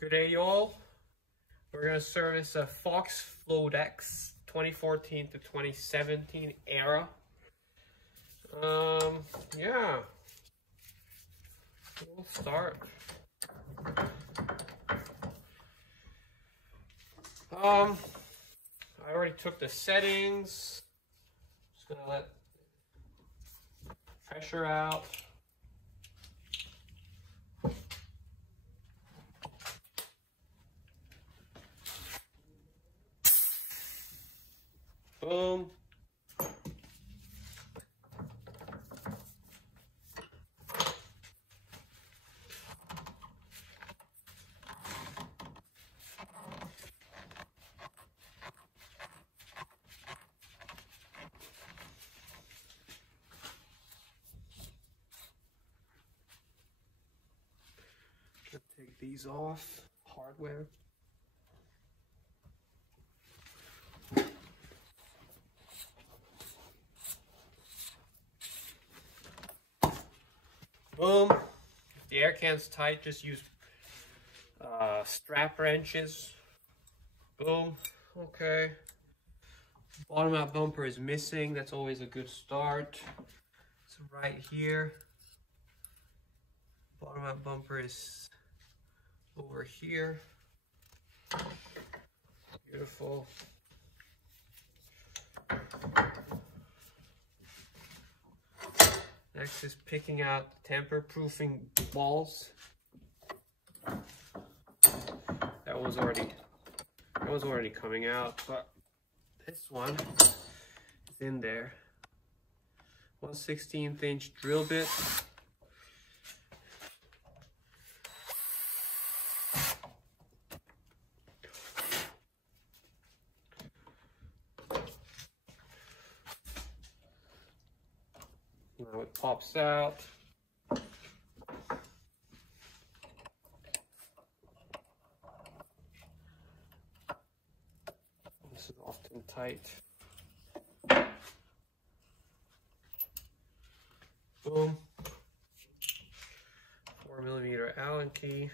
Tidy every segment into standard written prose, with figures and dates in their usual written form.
Good day, y'all. We're gonna service a Fox Flodex 2014 to 2017 era. Yeah. We'll start. I already took the settings. Just gonna let pressure out. Boom. Take these off, hardware. Boom. If the air can's tight, just use strap wrenches. Boom. Okay. Bottom out bumper is missing. That's always a good start. It's right here. Bottom out bumper is over here. Beautiful. Next is picking out tamper-proofing balls. That was already coming out, but this one is in there. 1/16 inch drill bit. Now it pops out. This is often tight. Boom. 4mm Allen key.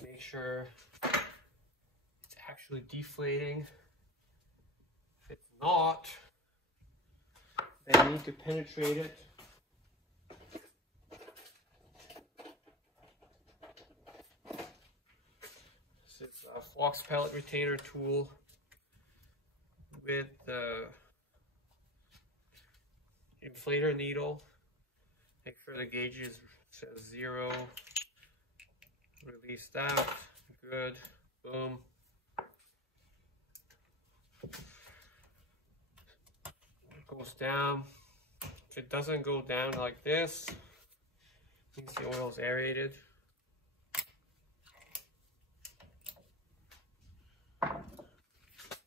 Make sure it's actually deflating. If it's not, then you need to penetrate it. This is a Fox pellet retainer tool with the inflator needle. Make sure the gauge says 0. Release that. Good. Boom. Goes down. If it doesn't go down like this, means the oil is aerated.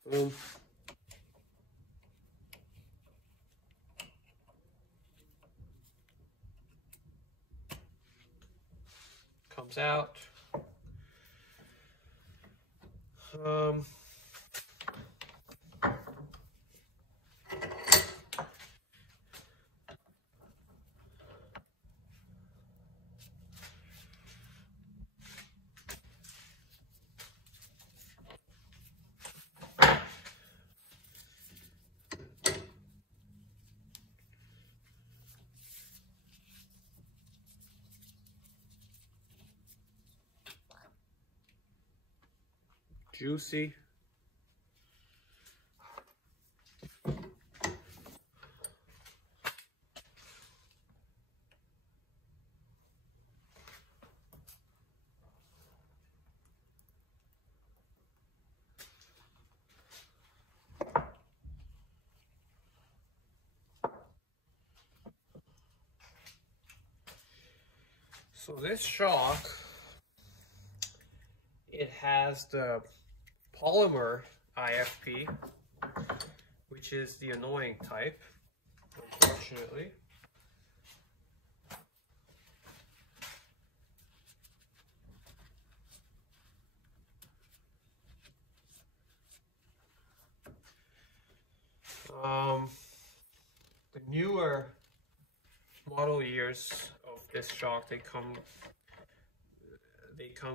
Boom. Comes out. Juicy. So this shock, it has the polymer IFP, which is the annoying type, unfortunately. The newer model years of this shock, they come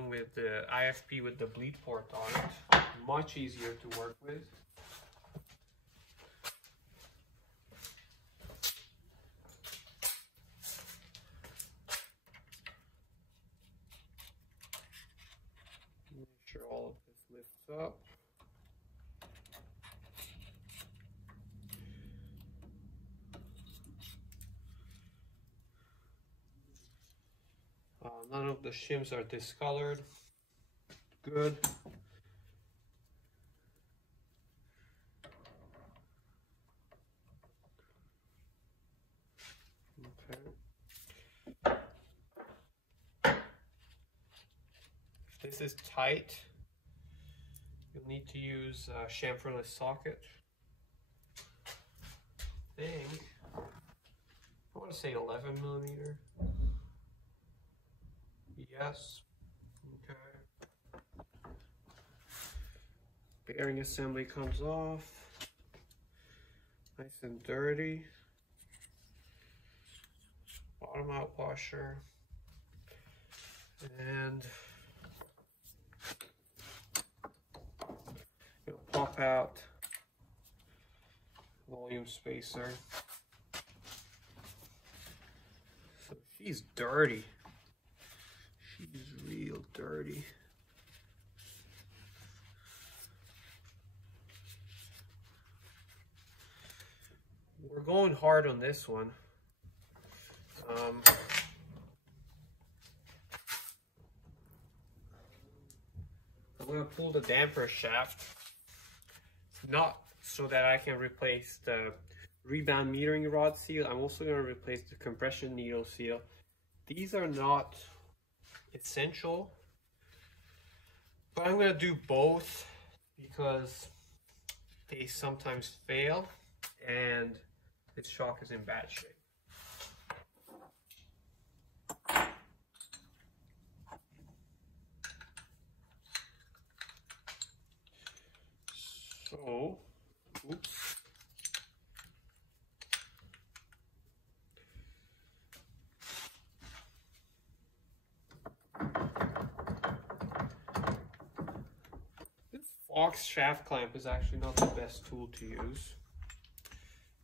with the IFP with the bleed port on it. Much easier to work with. Make sure all of this lifts up. None of the shims are discolored. Good. Okay. If this is tight, you'll need to use a chamferless socket. I want to say 11 millimeter. Yes. Okay. Bearing assembly comes off. Nice and dirty. Bottom out washer. And it'll pop out volume spacer. So she's dirty. She's real dirty. We're going hard on this one. I'm going to pull the damper shaft, not so that I can replace the rebound metering rod seal. I'm also going to replace the compression needle seal. These are not essential, but I'm going to do both because they sometimes fail and this shock is in bad shape. So, oops. This Fox shaft clamp is actually not the best tool to use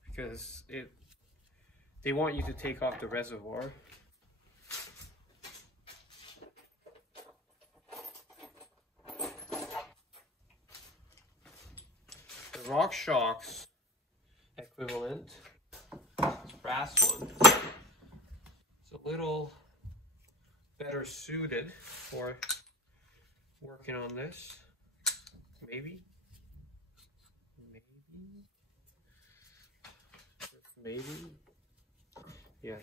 because they want you to take off the reservoir. The RockShox equivalent, this brass one, it's a little better suited for working on this. Maybe. Yes.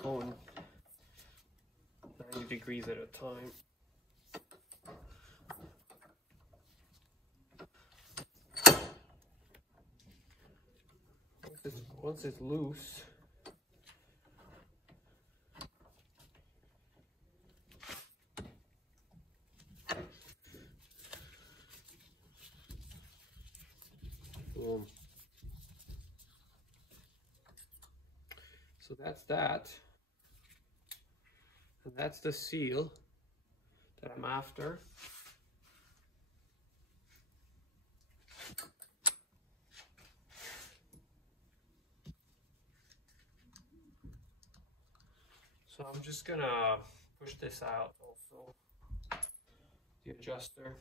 Going 90 degrees at a time. Once it's loose, boom. So that's that. And that's the seal that I'm after. So I'm just gonna push this out also, the adjuster.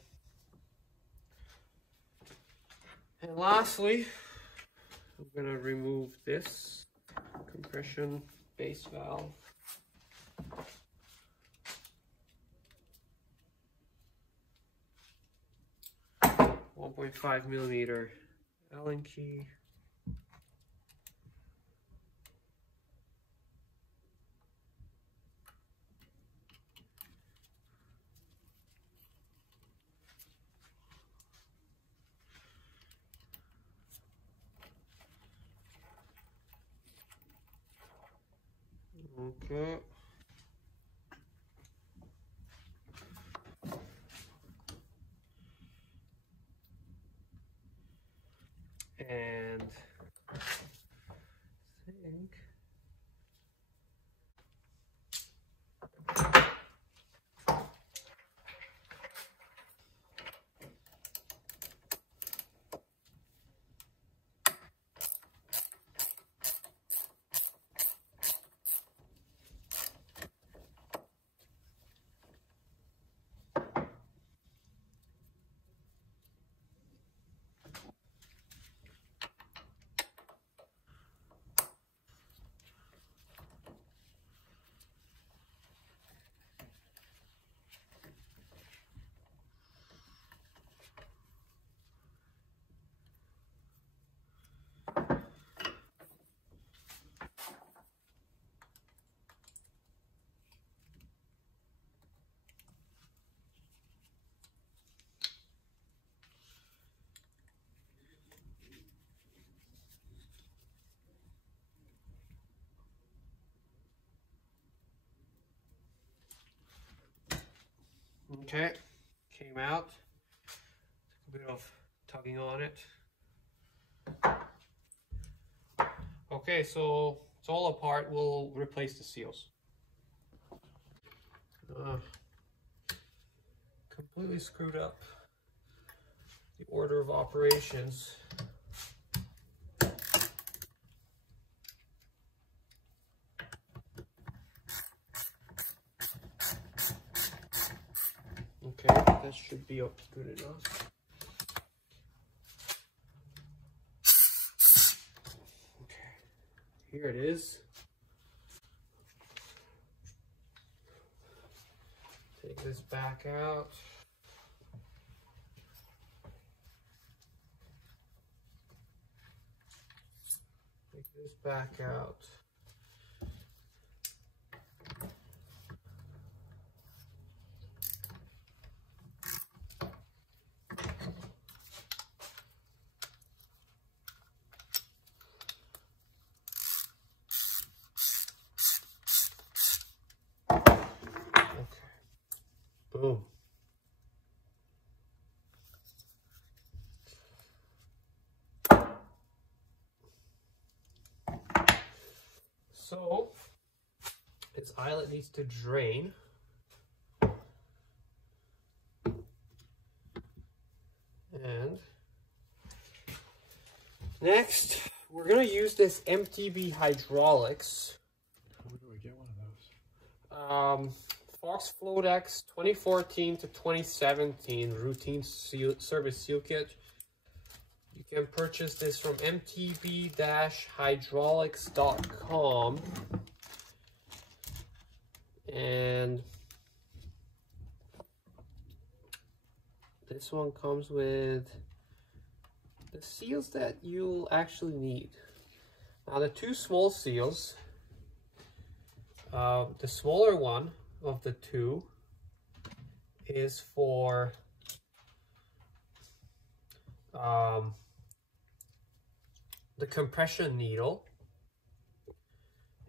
And lastly, I'm gonna remove this compression base valve. 1.5 millimeter Allen key. Okay. And I think okay, came out. A bit of tugging on it. Okay, so it's all apart. We'll replace the seals. Completely screwed up the order of operations. Okay, that should be up good enough. Okay, here it is. Take this back out. Take this back out. Boom. So, its eyelet needs to drain. And next, we're going to use this MTB hydraulics. Where do we get one of those? Fox Floatex 2014 to 2017 routine service seal kit. You can purchase this from mtb-hydraulics.com. And this one comes with the seals that you'll actually need. Now the two small seals, the smaller one of the two is for the compression needle,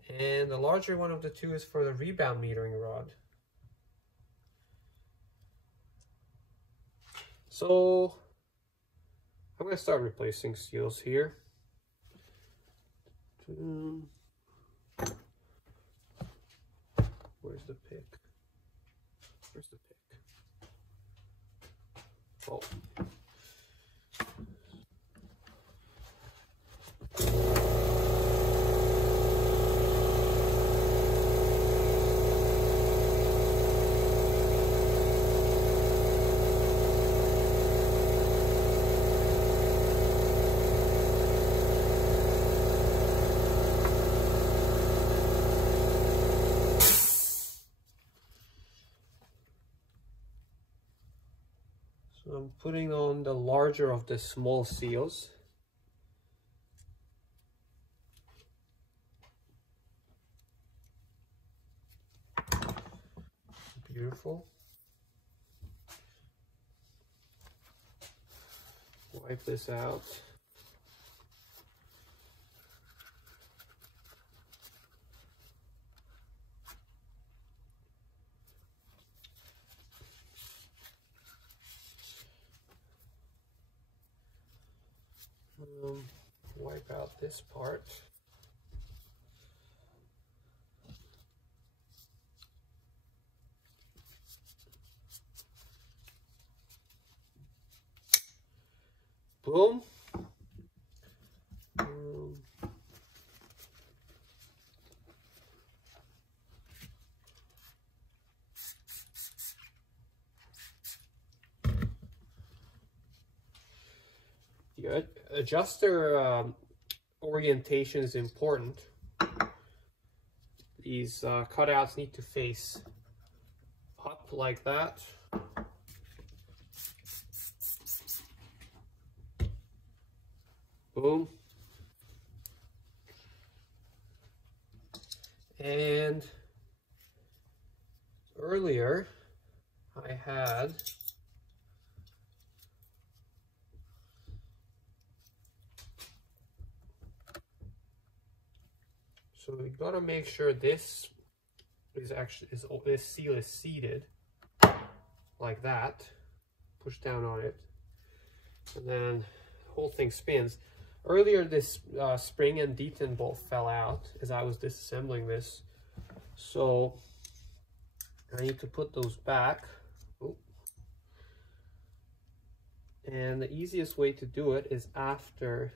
and the larger one of the two is for the rebound metering rod. So I'm going to start replacing seals here. Where's the pick? Where's the pick? Oh. So I'm putting on the larger of the small seals. Beautiful. Wipe this out. Wipe out this part. Boom. The adjuster orientation is important. These cutouts need to face up like that. Boom. And earlier I had so we gotta make sure this is actually this seal is seated like that. Push down on it, and then the whole thing spins. Earlier, this spring and detent bolt fell out as I was disassembling this, so I need to put those back. Oh. And the easiest way to do it is after.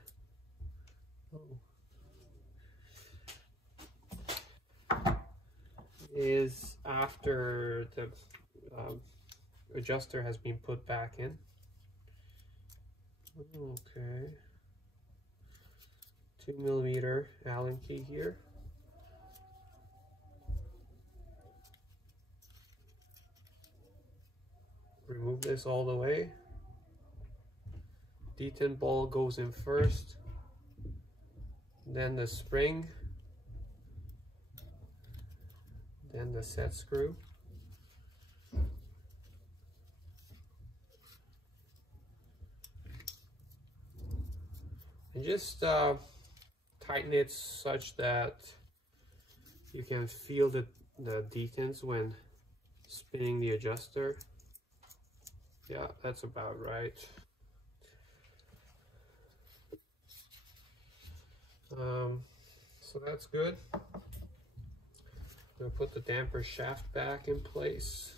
Is after the adjuster has been put back in. Okay. 2mm Allen key here. Remove this all the way. Detent ball goes in first, then the spring, then the set screw. And just tighten it such that you can feel the detents when spinning the adjuster. Yeah, that's about right. So that's good. I'm going to put the damper shaft back in place.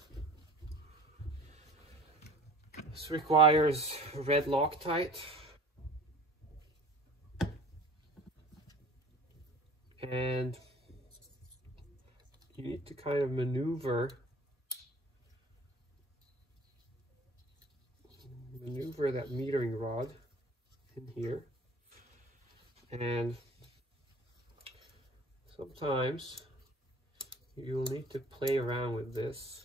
This requires red Loctite. And you need to kind of maneuver that metering rod in here. And sometimes you'll need to play around with this,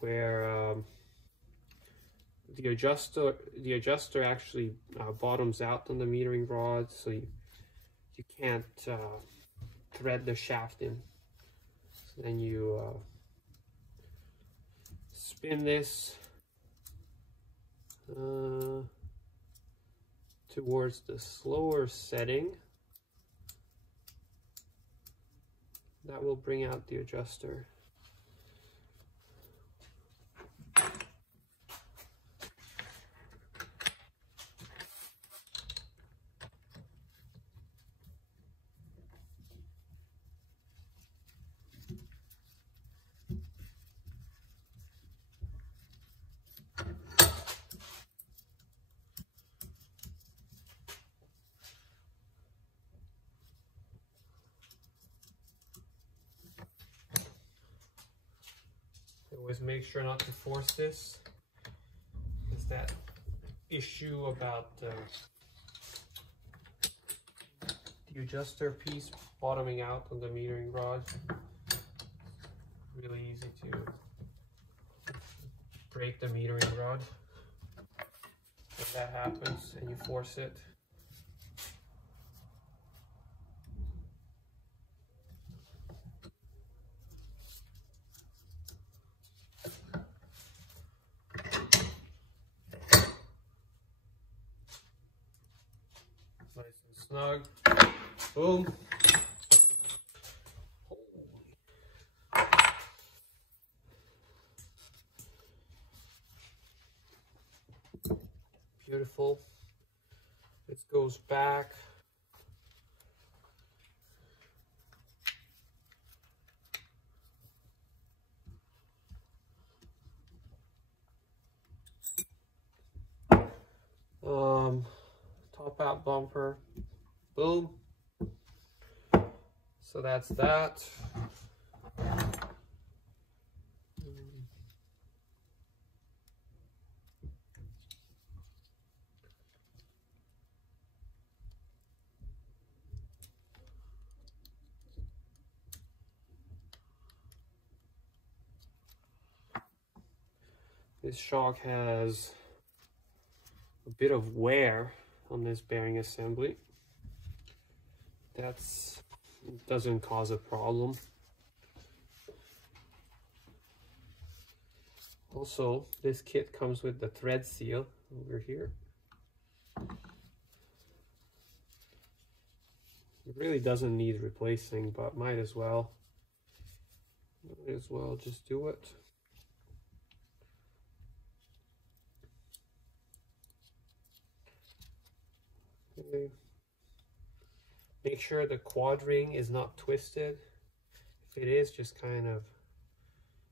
where the adjuster actually bottoms out on the metering rod, so you can't thread the shaft in. So then you spin this towards the slower setting. That will bring out the adjuster. Always make sure not to force this. There's that issue about the adjuster piece bottoming out on the metering rod. Really easy to break the metering rod. When that happens and you force it, nice and snug. Boom. Beautiful. This goes back. Top out bumper. Boom. So that's that. This shock has a bit of wear on this bearing assembly. That doesn't cause a problem. Also, this kit comes with the thread seal over here. It really doesn't need replacing, but might as well just do it. Okay. Make sure the quad ring is not twisted. If it is, just kind of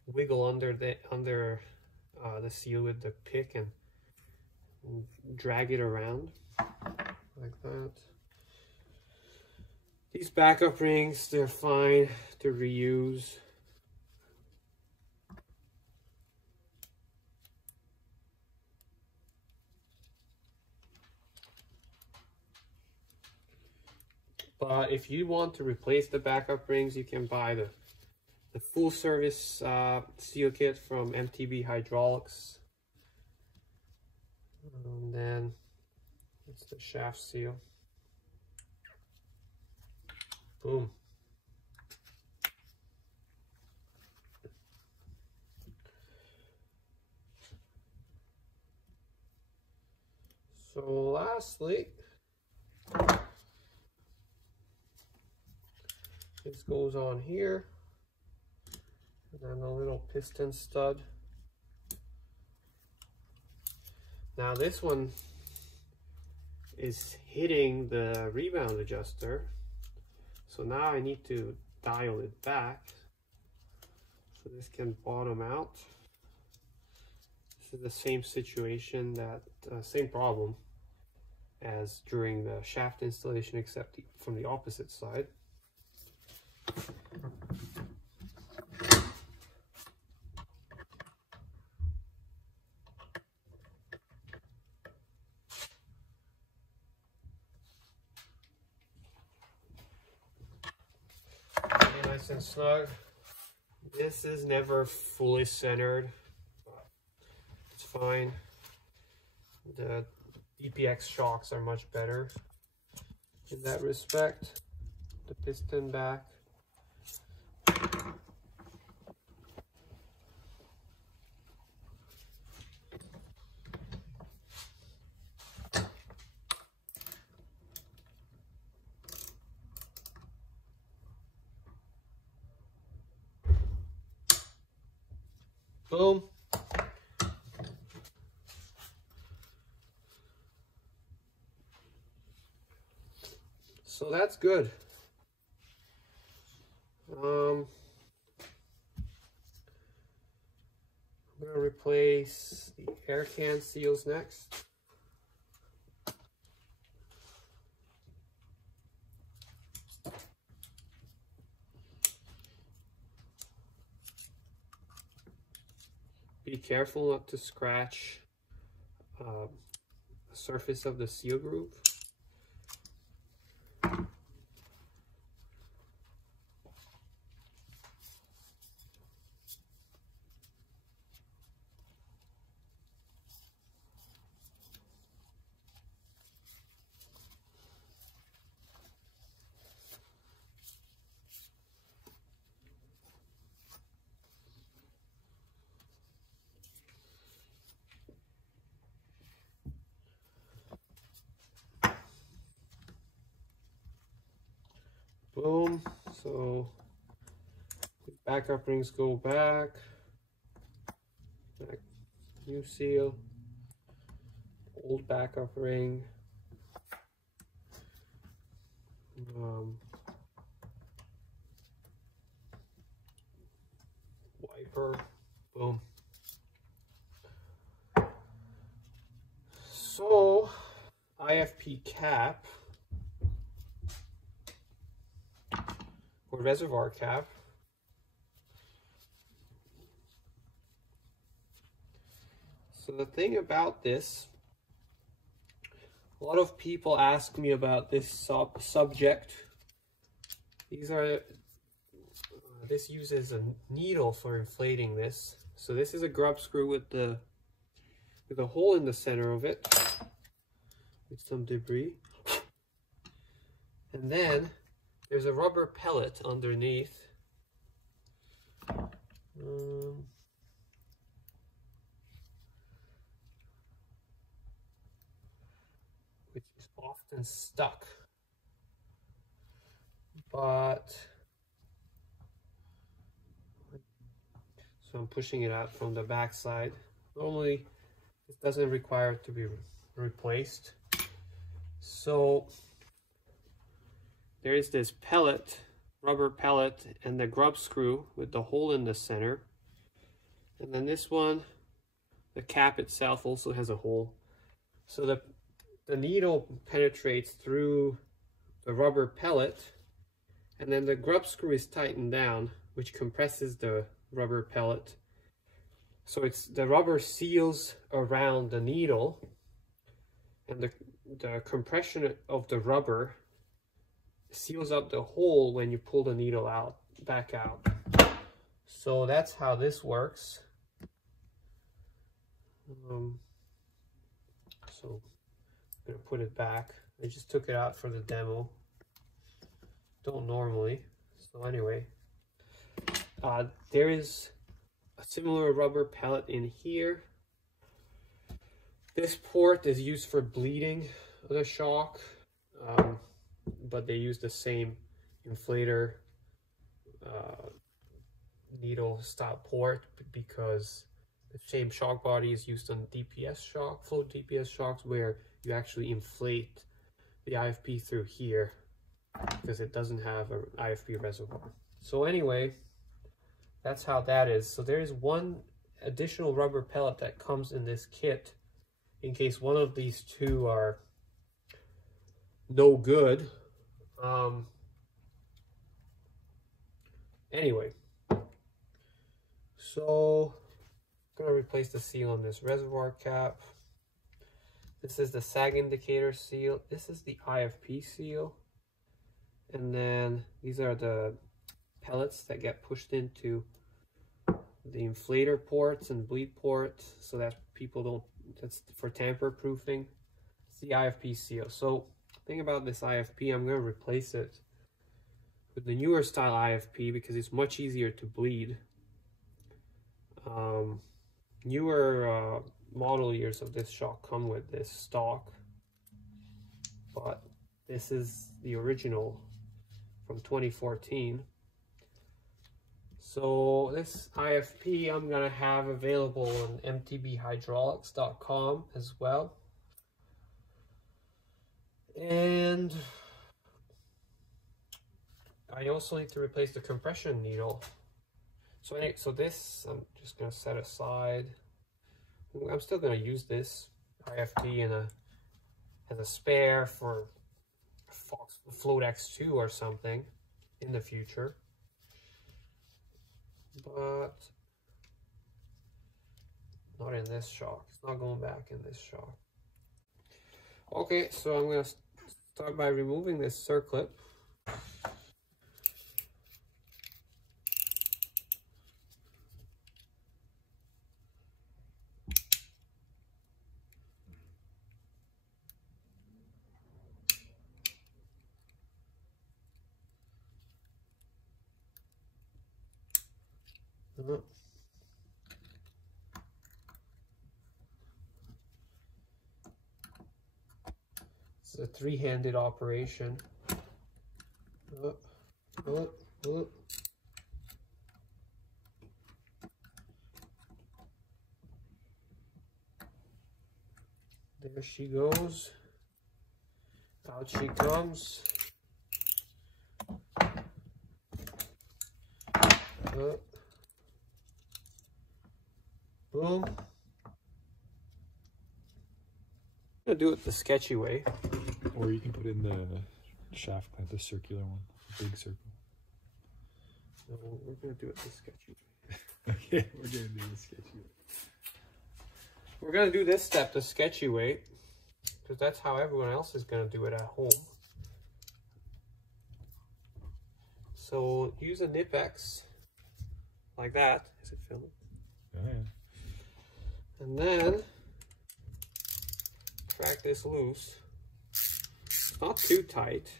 wiggle under the seal with the pick and drag it around like that. These backup rings, they're fine to reuse. But if you want to replace the backup rings, you can buy the full service seal kit from MTB Hydraulics. And then it's the shaft seal. Boom. So lastly, this goes on here, and then a little piston stud. Now this one is hitting the rebound adjuster, so now I need to dial it back so this can bottom out. This is the same situation, that same problem as during the shaft installation, except from the opposite side. Nice and snug. This is never fully centered, but it's fine. The DPX shocks are much better in that respect. The piston back. Boom. So that's good. I'm going to replace the air can seals next. Be careful not to scratch the surface of the seal groove. Boom. So backup rings go back. Back, new seal. Old backup ring. Wiper. Boom. So, IFP cap or reservoir cap. So the thing about this, a lot of people ask me about this subject. This uses a needle for inflating this. So this is a grub screw with a hole in the center of it with some debris. And then there's a rubber pellet underneath. Which is often stuck. But so I'm pushing it out from the back side. Normally it doesn't require it to be replaced. So there is this pellet, rubber pellet, and the grub screw with the hole in the center. And then this one, the cap itself also has a hole. So the needle penetrates through the rubber pellet, and then the grub screw is tightened down, which compresses the rubber pellet. So the rubber seals around the needle, and the compression of the rubber seals up the hole when you pull the needle back out. So that's how this works. So I'm gonna put it back. I just took it out for the demo. Don't normally. So anyway, there is a similar rubber pellet in here. This port is used for bleeding the shock, but they use the same inflator needle style port because the same shock body is used on DPS shock, float DPS shocks, where you actually inflate the IFP through here because it doesn't have an IFP reservoir. So anyway, that's how that is. So there is one additional rubber pellet that comes in this kit in case one of these two are no good. Anyway, so I'm gonna replace the seal on this reservoir cap. This is the sag indicator seal. This is the IFP seal. And then these are the pellets that get pushed into the inflator ports and bleed ports so that people don't, that's for tamper proofing. It's the IFP seal. So the thing about this IFP, I'm going to replace it with the newer style IFP because it's much easier to bleed. Newer model years of this shock come with this stock, but this is the original from 2014. So this IFP I'm gonna have available on mtbhydraulics.com as well. And I also need to replace the compression needle. So this I'm just gonna set aside. I'm still gonna use this IFP as a spare for Float X2 or something in the future. But not in this shock. It's not going back in this shock. Okay, so I'm going to start by removing this circlip. It's a three-handed operation. Oh, oh. There she goes. Out she comes. Oh. Boom. I'm gonna do it the sketchy way. Or you can put in the shaft clamp, the circular one, the big circle. No, we're gonna do it the sketchy way. Okay, we're gonna do the sketchy way. We're gonna do this step the sketchy way, because that's how everyone else is gonna do it at home. So use a Nip-X like that. Is it filming? Oh, yeah. And then crack this loose. It's not too tight.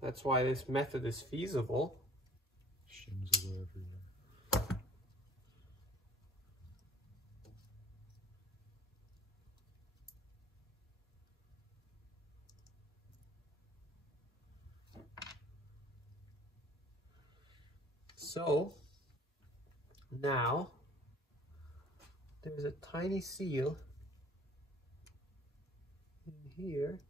That's why this method is feasible. Shims will go everywhere. So now there's a tiny seal in here.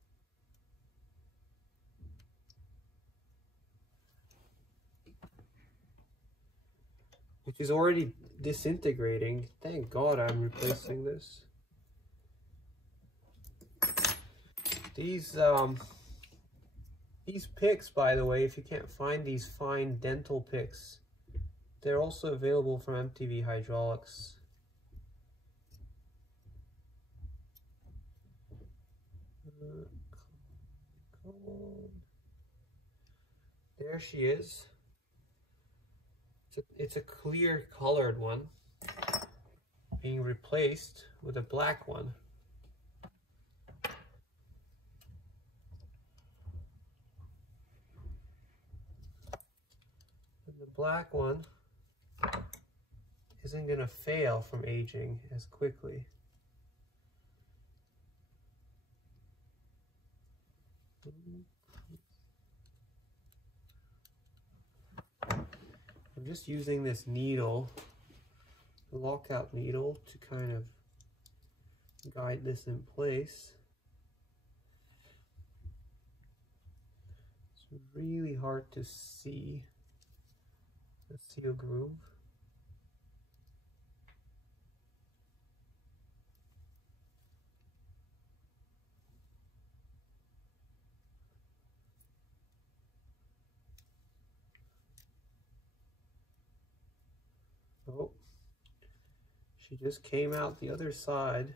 Which is already disintegrating. Thank God I'm replacing this. These picks, by the way, if you can't find these fine dental picks, they're also available from MTV Hydraulics. There she is. It's a clear colored one being replaced with a black one. And the black one isn't going to fail from aging as quickly. I'm just using this needle, the lockout needle, to kind of guide this in place. It's really hard to see the seal groove. Oh, she just came out the other side.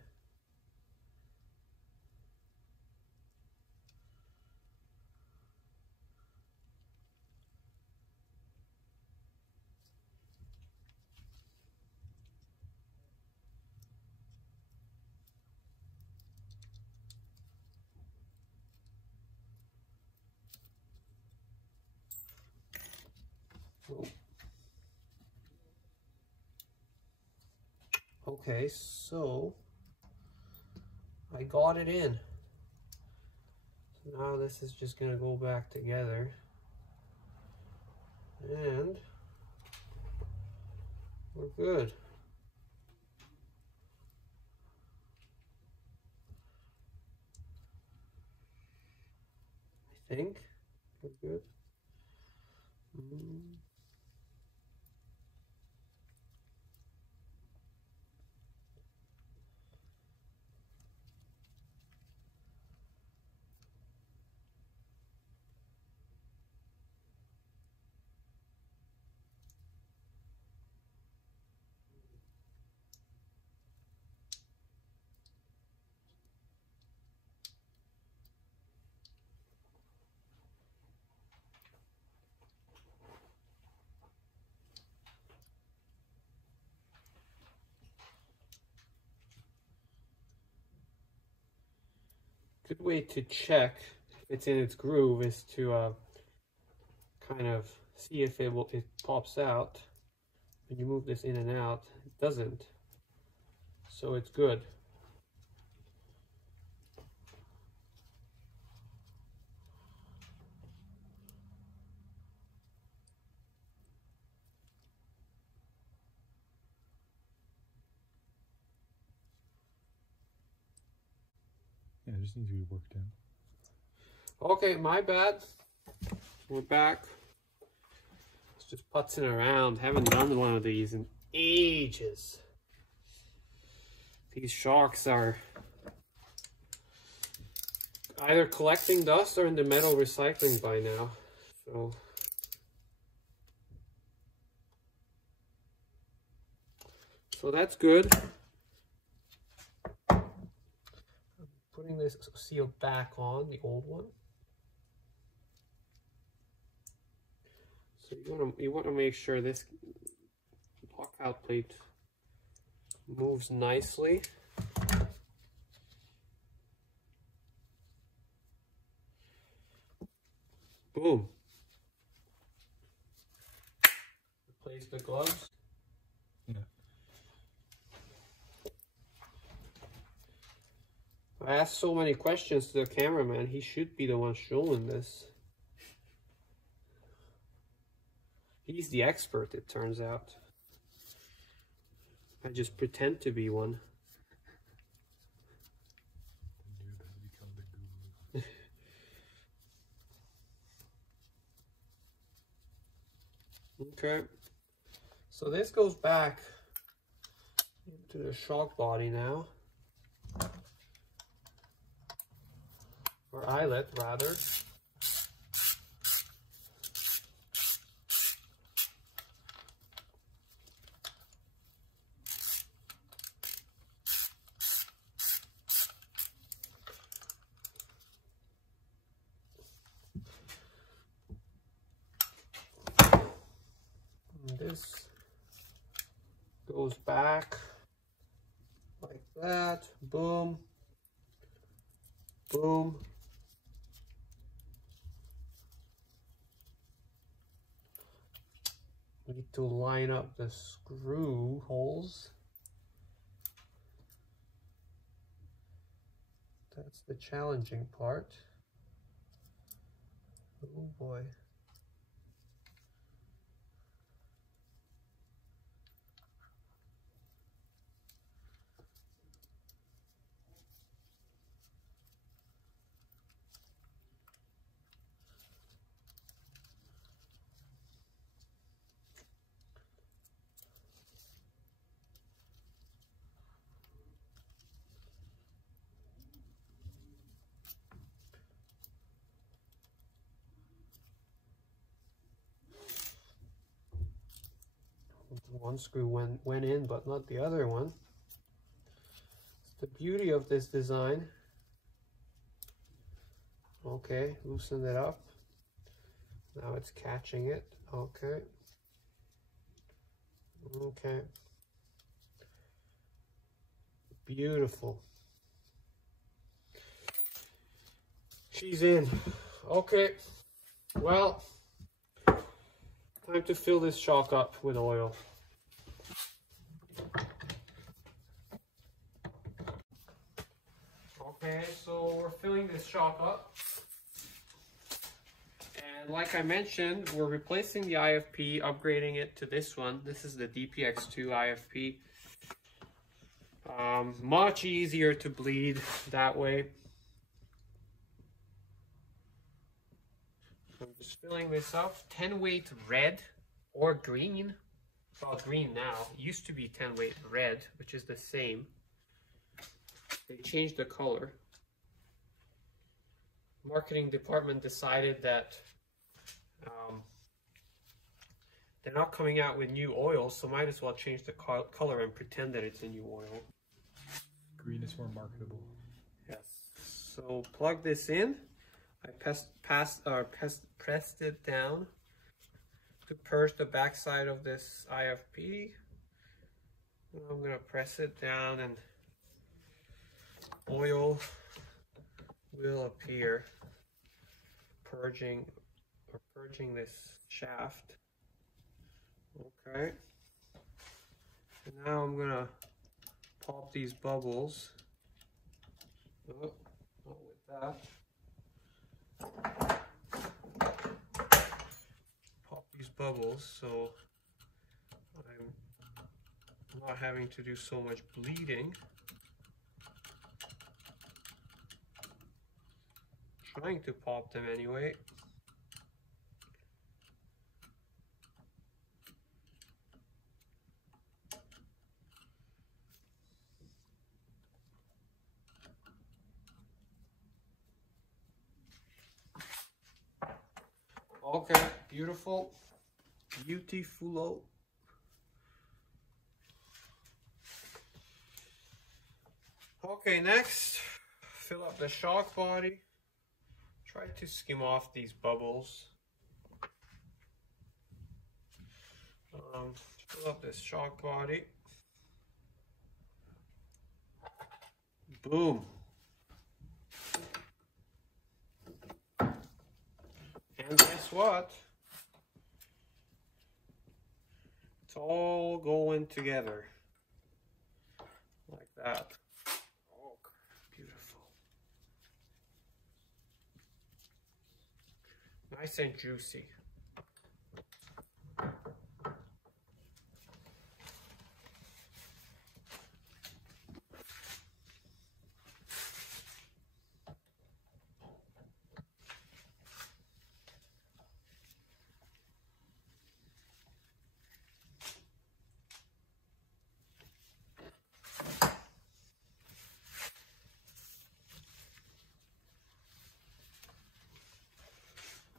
Oh. Okay, so I got it in. So now this is just gonna go back together. And we're good. I think we're good. Good way to check if it's in its groove is to kind of see if it pops out. When you move this in and out, it doesn't. So it's good. it just needs to be worked in. Okay, my bad. We're back. It's just putzing around. Haven't done one of these in ages. These shocks are either collecting dust or in the metal recycling by now. So that's good. I'm putting this seal back on, the old one. So you want to make sure this lockout plate moves nicely. Boom. Replace the gloves. Yeah. I asked so many questions to the cameraman. He should be the one showing this. He's the expert, it turns out. I just pretend to be one. The noob has become the guru. Okay, so this goes back into the shock body now, or eyelet rather. This goes back like that, boom, boom. We need to line up the screw holes. That's the challenging part. Oh boy. One screw went in, but not the other one. It's the beauty of this design. Okay, loosen it up. Now it's catching it. Okay. Okay. Beautiful. She's in. Okay. Well, time to fill this shock up with oil. Okay, so we're filling this shock up. And like I mentioned, we're replacing the IFP, upgrading it to this one. This is the DPX2 IFP. Much easier to bleed that way. I'm just filling this up. 10 weight red or green. Well, green now. It used to be 10 weight red, which is the same. They changed the color. Marketing department decided that they're not coming out with new oil, so might as well change the color and pretend that it's a new oil. Green is more marketable. Yes. So plug this in. I pressed it down to purge the backside of this IFP. I'm gonna press it down and oil will appear, purging this shaft. Okay. And now I'm gonna pop these bubbles. Oh, not with that. Pop these bubbles so I'm not having to do so much bleeding. trying to pop them anyway. Okay, beautiful. Beautiful. Okay, next, fill up the shock body. Try to skim off these bubbles. Fill up this shock body. Boom. And guess what? It's all going together. Like that. Oh, beautiful. Nice and juicy.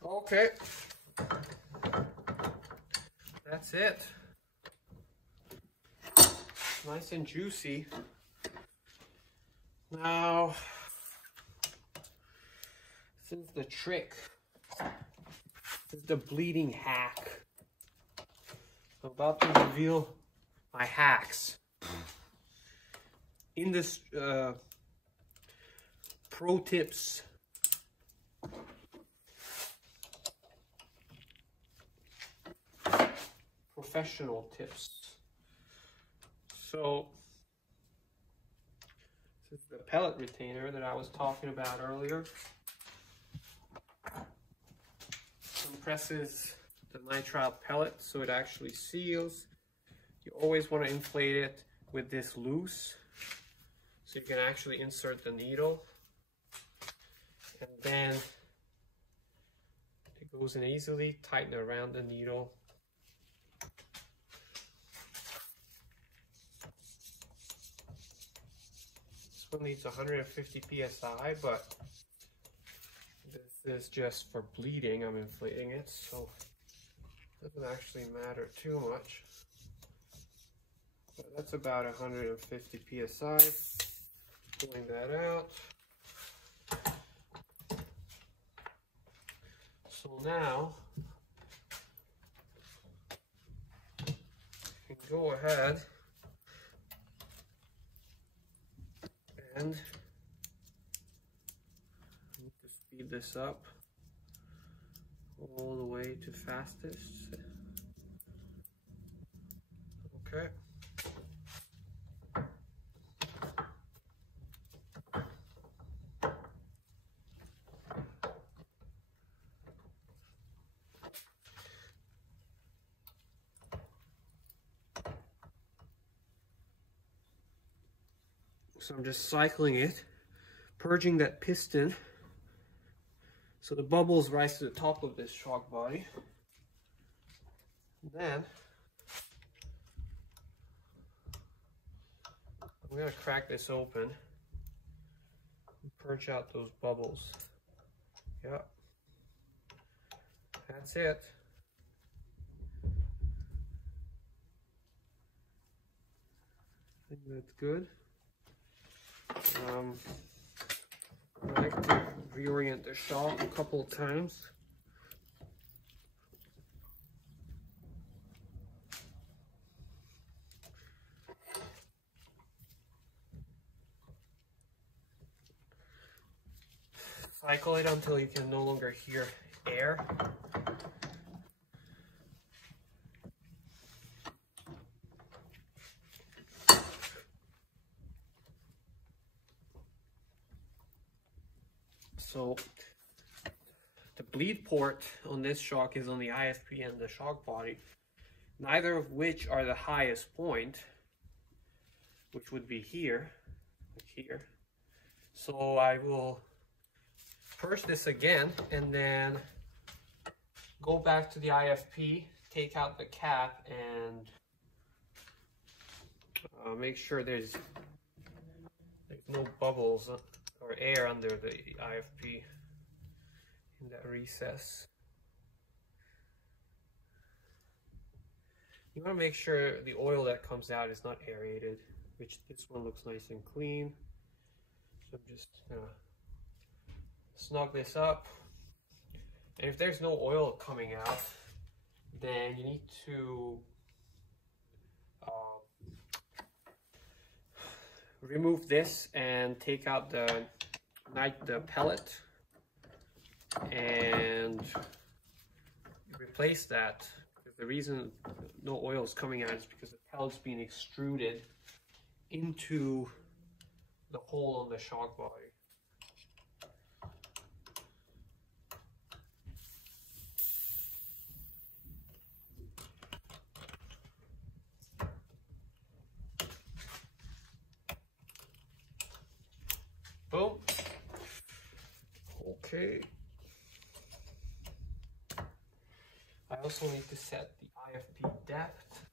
Okay, that's it. Nice and juicy. Now, this is the trick. This is the bleeding hack. I'm about to reveal my hacks. In this pro tips, professional tips. So this is the pellet retainer that I was talking about earlier. Compresses the nitrile pellet so it actually seals. You always want to inflate it with this loose so you can actually insert the needle, and then it goes in easily. Tighten around the needle. This one needs 150 psi, but this is just for bleeding. I'm inflating it, so it doesn't actually matter too much. But that's about 150 psi. Pulling that out. So now you can go ahead and I need to speed this up all the way to fastest. Okay. So I'm just cycling it, purging that piston so the bubbles rise to the top of this shock body. Then I'm going to crack this open and purge out those bubbles. Yep. That's it. I think that's good. I like to reorient the shock a couple of times. Cycle it until you can no longer hear air. So the bleed port on this shock is on the IFP and the shock body, neither of which are the highest point, which would be here, like here. So I will purge this again and then go back to the IFP, take out the cap, and make sure there's no bubbles or air under the IFP in that recess. You want to make sure the oil that comes out is not aerated, which this one looks nice and clean. So I'm just gonna snug this up. And if there's no oil coming out, then you need to remove this and take out the pellet and replace that. The reason no oil is coming out is because the pellet's being extruded into the hole on the shock body. Boom. Okay. I also need to set the IFP depth.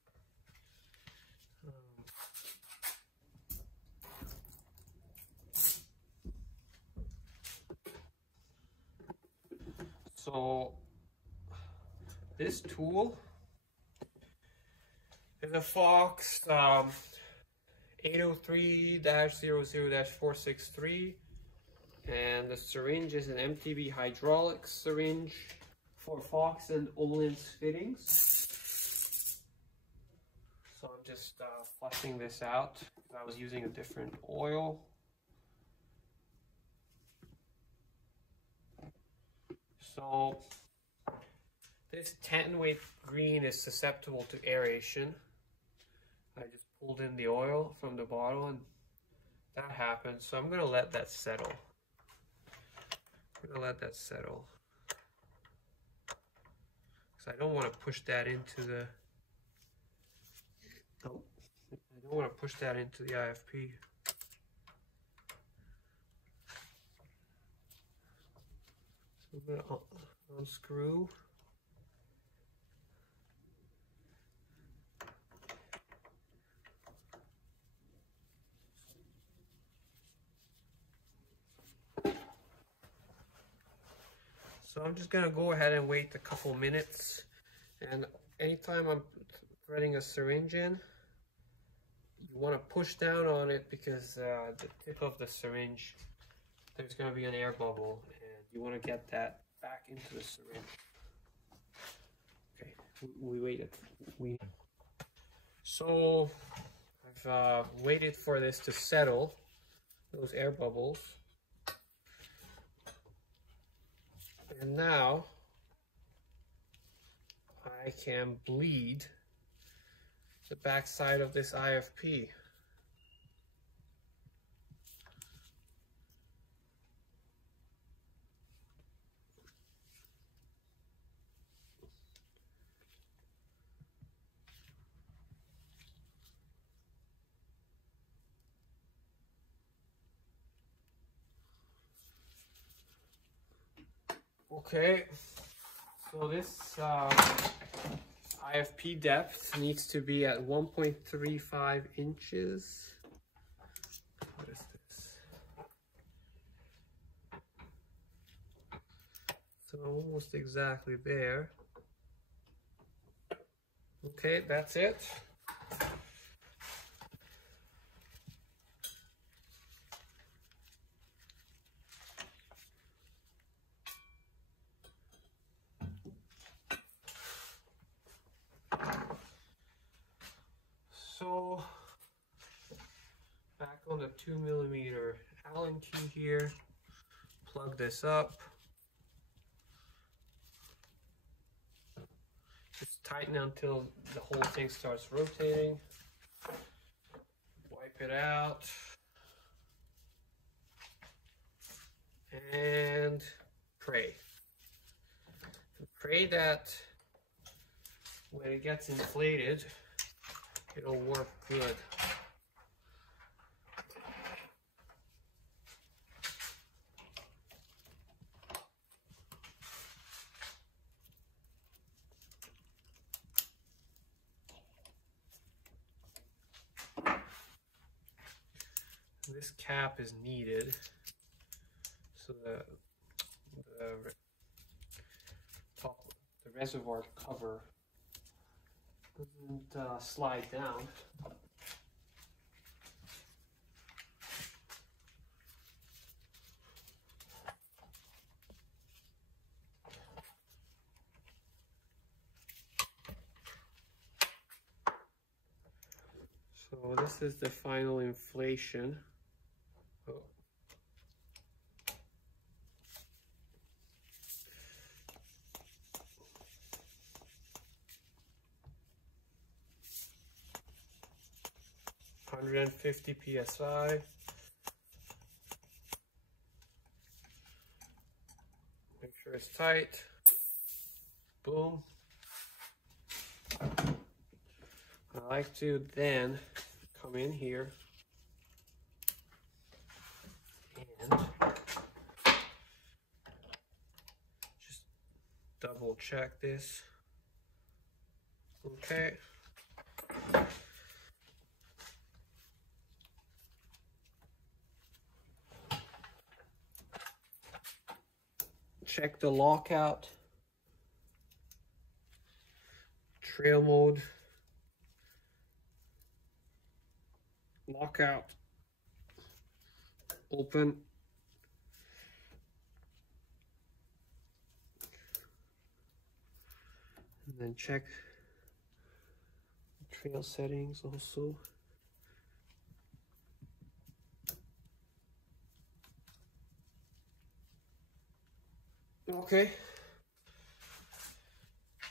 So this tool is a Fox 803-00-463, and the syringe is an MTB hydraulic syringe for Fox and Olin's fittings. So I'm just flushing this out. I was using a different oil. So this 10-weight green is susceptible to aeration. I just pulled in the oil from the bottle and that happened. So I'm gonna let that settle. I don't want to push that into the IFP. So I'm going to unscrew. So I'm just going to go ahead and wait a couple minutes, and anytime I'm threading a syringe in, you want to push down on it because the tip of the syringe, there's going to be an air bubble, and you want to get that back into the syringe. Okay, we waited. So I've waited for this to settle, those air bubbles. And now I can bleed the back side of this IFP. Okay, so this IFP depth needs to be at 1.35 inches. What is this? So almost exactly there. Okay, that's it. So back on the 2mm Allen key here, plug this up. Just tighten until the whole thing starts rotating. Wipe it out. And pray. Pray that when it gets inflated, it'll work good. this cap is needed so that the reservoir cover doesn't slide down. So this is the final inflation. Oh. $150 psi. Make sure it's tight. Boom. I like to then come in here and just double check this. Okay. Check the lockout, trail mode, lockout, open, and then check the trail settings also. Okay,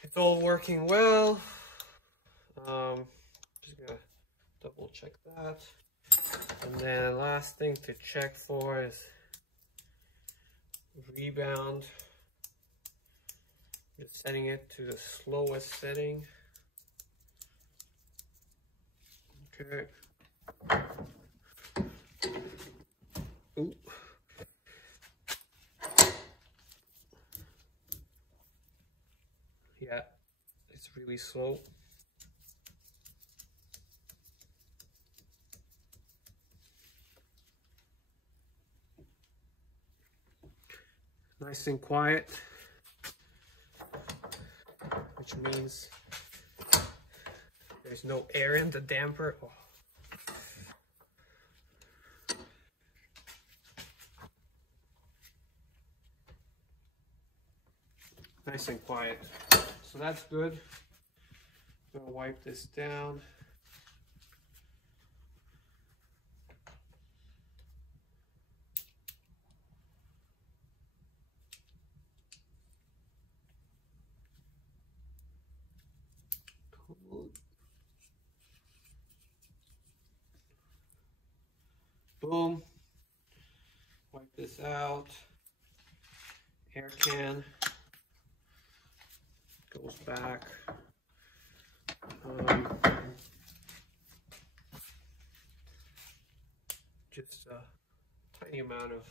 it's all working well. Just gonna double check that. And then last thing to check for is rebound. Just setting it to the slowest setting. Okay. Ooh. Yeah, it's really slow. Nice and quiet, which means there's no air in the damper. Oh. Nice and quiet. So that's good. I'm gonna wipe this down. Boom. Wipe this out. Air can goes back. Just a tiny amount of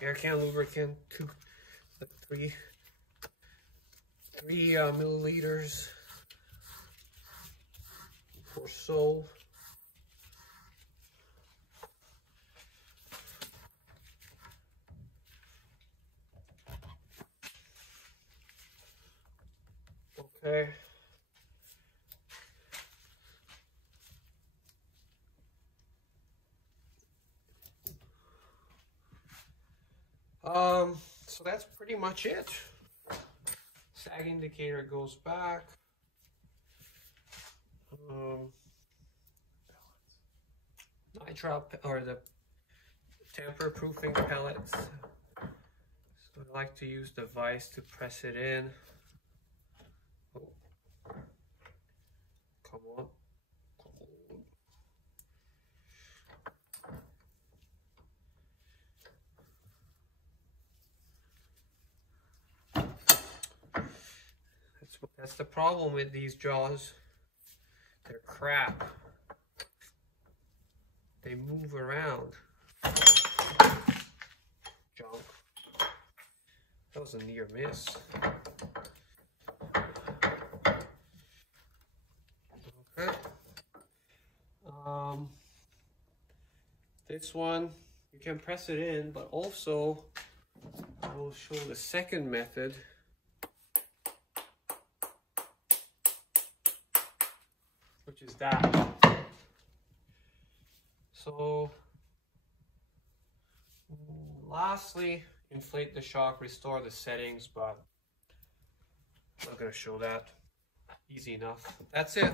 air can lubricant, three milliliters or so. Okay. So that's pretty much it. Sag indicator goes back. Nitrile or the tamper proofing pellets. So I like to use the vise to press it in. Oh. Come on. That's the problem with these jaws. They're crap. They move around. Junk. That was a near miss. Okay. This one, you can press it in, but also I will show the second method. Which is that. So, lastly, inflate the shock, restore the settings, but I'm not going to show that. Easy enough. That's it.